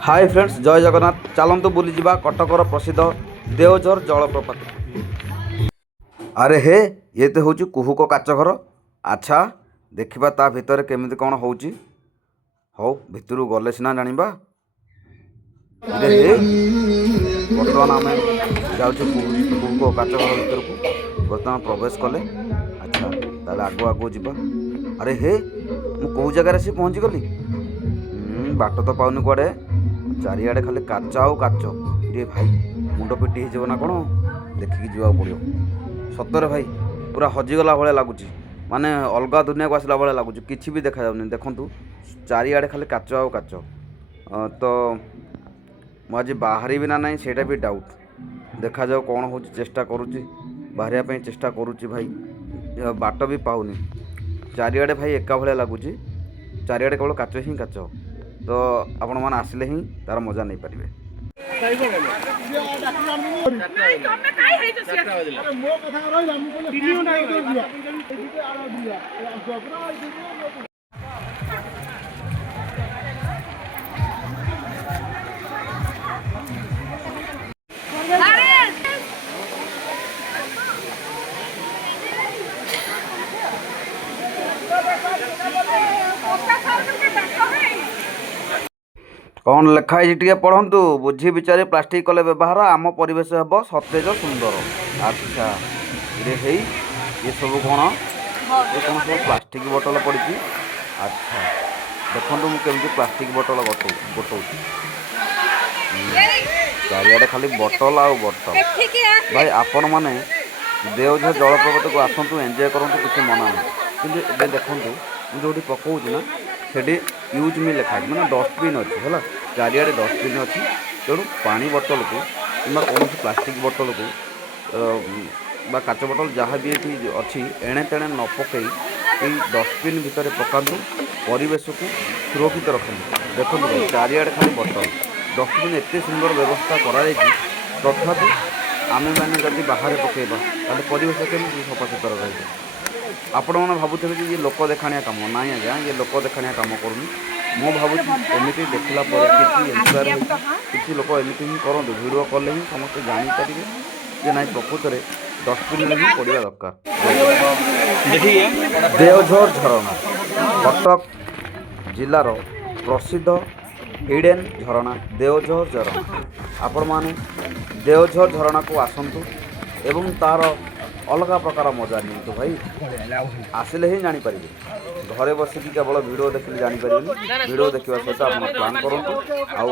Hi friends, जय जगन्नाथ। चलतु बुली जावा कटकर प्रसिद्ध देवझर जलप्रपात। अरे हे, ये तो हूँ कुहुक काचघर। अच्छा, देखा ता भितर केमिति कौन हो भितर गले सीना जाना। अरे हे, बर्तमान आम जाऊँ कुहुक काचघर भितर को बर्तमान प्रवेश कले। अच्छा, ताले आगु आगु जीवा। अरे हे, मु कौ जगार आसी पहुँची गली। बाट तो पाऊनी कुआडे, चारिआडे खाली काच आउ काच। रे भाई, मुंड पिटी हो ना कौन, देखिकी जीवा पड़ो। सतरे भाई पूरा हजिगला भाया लगुच, माने अलग दुनिया को आसला भाया लगुच। किसी भी देखा जाऊनी। देखु चारिआडे खाली काच आउ काच। तो मुझे बाहरी भी ना नहीं सेटा भी डाउट। देखा जाओ कौन हो, चेष्टा करुच्ची बाहर चेष्टा करुच्ची भाई। बाट भी पाऊनी। चारिआडे भाई एका भाया लगुच। चारिआडे केवल काच ही काच। तो आपण मैंने आसिले ही तार मजा नहीं पारे। कौन लिखाई टे पढ़ु। बुझी विचारी प्लास्टिक कले व्यवहार आम परिवेश हे सतेज सुंदर। अच्छा, ये सब कौन, ये कौन सब प्लास्टिक बोतल पड़ी। अच्छा, देखो मुझे प्लास्टिक बोतल गोटो चारिआडे खाली बोतल आउ बोतल। भाई आपण मैंने देवझर जलप्रपात को आसतु, एंजॉय करूँ, किसी मना ना। कि देखूँ जो पकाऊँ ना, से यूज मी लिखाई, मैंने डस्टबिन अच्छी है। चारिआडे डस्टबिन अच्छी। तेणु पानी बोतल को कि कौन प्लास्टिक बोतल को काच बोतल जहाँ भी ये अच्छी एणे तेणे न पकई डस्टबिन भितर पकातु, परिवेश को सुरक्षित रखु। देखो चारिआडे खाली बोतल, डस्टबिन एत सुंदर व्यवस्था कराई। तथापि आम मैंने जब बाहर पकेबा परिवेश केमती सफा सुतरा रही। आपण मैंने भावुथे कि ये लोक देखाणिया काम ना। आज्ञा, ये लोक देखाणिया काम करूनी। मु भावुँ एमती देखला किसी इन्स्पायर किसी लोक एमती ही करूँ। भिडियो कले ही समस्त जापारे जे ना प्रकृत में डस्टबिन ही पड़ा दरकार। देवझर झरणा कटक जिलार प्रसिद्ध हिडेन झरणा देवझर झरणा। आपण मैंने देवझर झरणा को आसतु एवं तार अलग प्रकार मजा नियंतु भाई। आसिले ही जापर। घरे बसिकी केवल वीडियो देखिले जापर। वीडियो देखा सहित आप प्लां करूँ।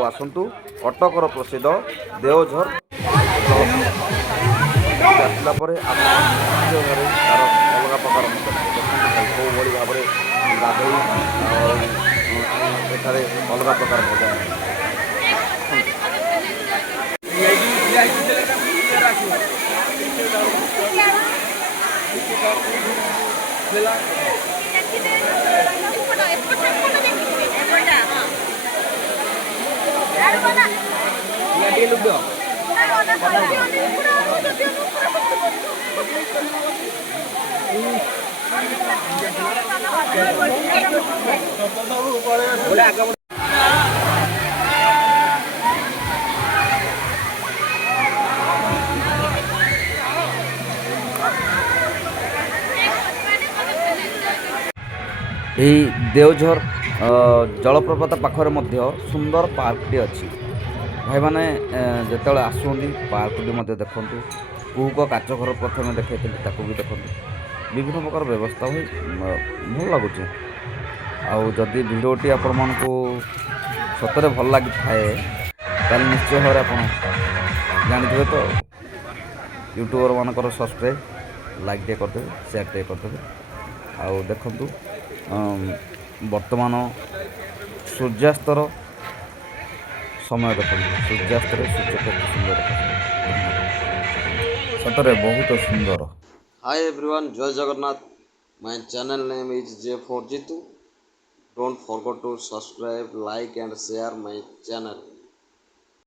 आसतु कटकर प्रसिद्ध देवझर आसला घरे तार अलग प्रकार मजा देखते कौ भाई भाव में गाधई एठारे अलग प्रकार मजा। यही देवझर जलप्रपात पाखरे मध्य सुंदर पार्कटी अच्छी। भाई मैंने जिते आसुँच पार्कटी देखूँ। कुहुक काचघर प्रथम देखी भी देखूँ। विभिन्न प्रकार व्यवस्था हुई भल लगुच। आदि भिडटी आपण मानक सतरे भल लगी थाए निश्चय भाव आप जानते तो यूट्यूबर मानकर सब्सक्राइब लाइक टे करदे, शेयर टे करदे। आउ देखु वर्तमान सूर्यास्तर समय देखो। सूर्यास्त सूर्य केते सुंदर देखा सतरे बहुत सुंदर। Hi everyone, Jai Jagannath. My channel name is J4Jitu. Don't forget to subscribe, like and share my channel.